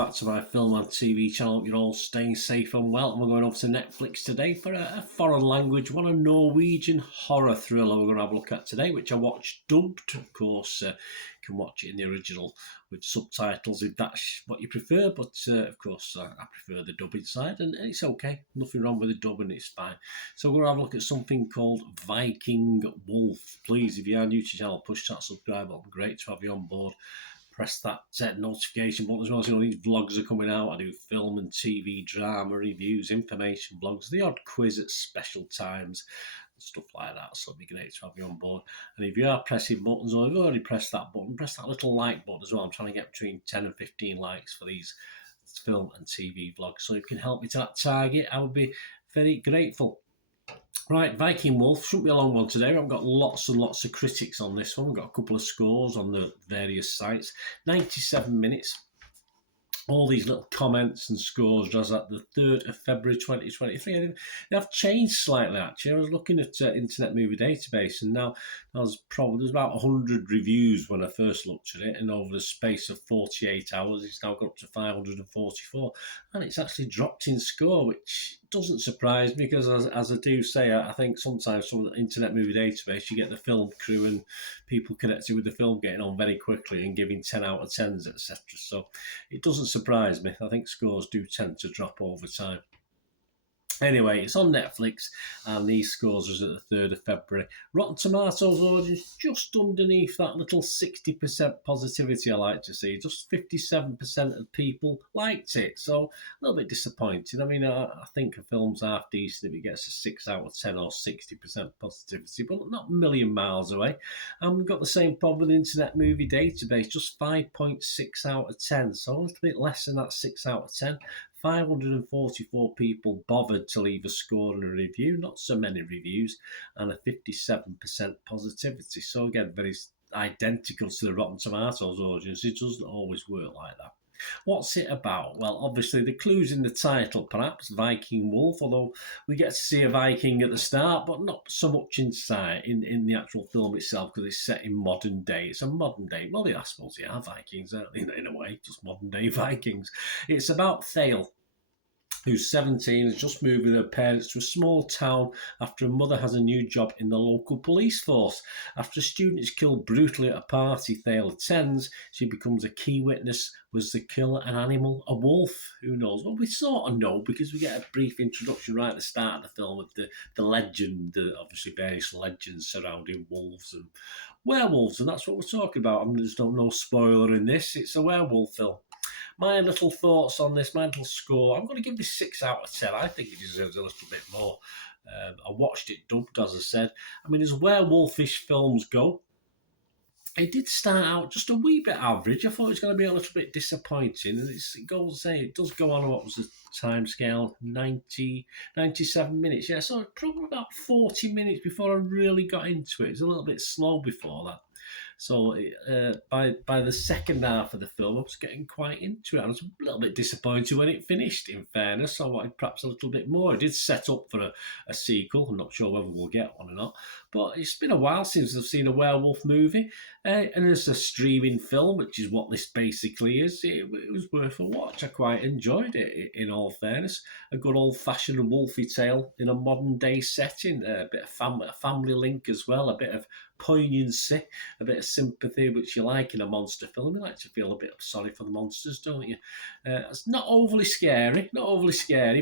back to my film and TV channel. Hope you're all staying safe and well. And we're going over to Netflix today for a foreign language one, a Norwegian horror thriller we're going to have a look at today, which I watched dubbed. Of course, you can watch it in the original with subtitles if that's what you prefer, but of course I prefer the dubbing side, and it's okay. Nothing wrong with the dubbing, it's fine. So we're going to have a look at something called Viking Wolf. Please, if you are new to the channel, push that subscribe button. Great to have you on board. Press that notification button as well, so you know these vlogs are coming out. I do film and TV, drama reviews, information vlogs, the odd quiz at special times, and stuff like that. So it'd be great to have you on board. And if you are pressing buttons, or you've already pressed that button, press that little like button as well. I'm trying to get between 10 and 15 likes for these film and TV vlogs. So if you can help me to that target, I would be very grateful. Right, Viking Wolf, shouldn't be a long one today. I've got lots and lots of critics on this one. We've got a couple of scores on the various sites. 97 minutes. All these little comments and scores as at the 3rd of February 2023. They have changed slightly, actually. I was looking at Internet Movie Database, and now there's about 100 reviews when I first looked at it, and over the space of 48 hours, it's now got up to 544, and it's actually dropped in score, which doesn't surprise me, because as I do say, I think sometimes from the Internet Movie Database, you get the film crew and people connected with the film getting on very quickly and giving 10 out of 10s, etc. So it doesn't surprise me. I think scores do tend to drop over time. Anyway, it's on Netflix, and these scores was at the 3rd of February. Rotten Tomatoes audience just underneath that little 60% positivity I like to see. Just 57% of people liked it, so a little bit disappointing. I mean, I think a film's half decent if it gets a 6 out of 10 or 60% positivity, but not a million miles away. And we've got the same problem with Internet Movie Database, just 5.6 out of 10, so a little bit less than that 6 out of 10. 544 people bothered to leave a score and a review, not so many reviews, and a 57% positivity. So again, very identical to the Rotten Tomatoes audience. It doesn't always work like that. What's it about? Well, obviously the clue's in the title, perhaps, Viking Wolf, although we get to see a Viking at the start, but not so much inside in the actual film itself, because it's set in modern day. It's a modern day, well, I suppose they are Vikings, in a way, just modern day Vikings. It's about Thale, who's 17, has just moved with her parents to a small town after her mother has a new job in the local police force. After a student is killed brutally at a party Thale attends, she becomes a key witness. Was the killer an animal, a wolf? Who knows? Well, we sort of know, because we get a brief introduction right at the start of the film with the legend, obviously various legends surrounding wolves and werewolves, and that's what we're talking about. There's no spoiler in this. It's a werewolf film. My little thoughts on this, my little score, I'm going to give this 6 out of 10. I think it deserves a little bit more. I watched it dubbed, as I said. I mean, as werewolfish films go, it did start out just a wee bit average. I thought it was going to be a little bit disappointing. And it does go on, what was the time scale? 97 minutes. Yeah, so probably about 40 minutes before I really got into it. It was a little bit slow before that. So by the second half of the film, I was getting quite into it. I was a little bit disappointed when it finished, in fairness. I wanted perhaps a little bit more. It did set up for a sequel. I'm not sure whether we'll get one or not. But it's been a while since I've seen a werewolf movie. And it's a streaming film, which is what this basically is. It was worth a watch. I quite enjoyed it, in all fairness. A good old-fashioned wolfy tale in a modern-day setting. A bit of a family link as well. A bit of poignancy, a bit of sympathy, which you like in a monster film. You like to feel a bit sorry for the monsters, don't you? It's not overly scary,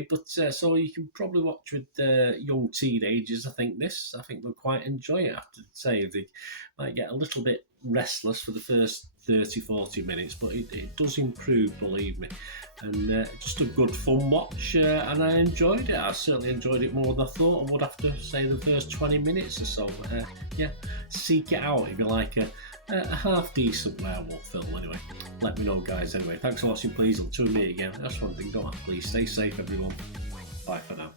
but so you can probably watch with young teenagers. I think they'll quite enjoy it. I have to say, they might get a little bit restless for the first 30-40 minutes, but it does improve, believe me. And just a good fun watch, and I enjoyed it. I certainly enjoyed it more than I thought I would after, say, the first 20 minutes or so. Yeah, seek it out if you like a half-decent werewolf film. Anyway, let me know, guys. Anyway, thanks for watching. Please, until we meet again, that's one thing, don't have. Please stay safe, everyone. Bye for now.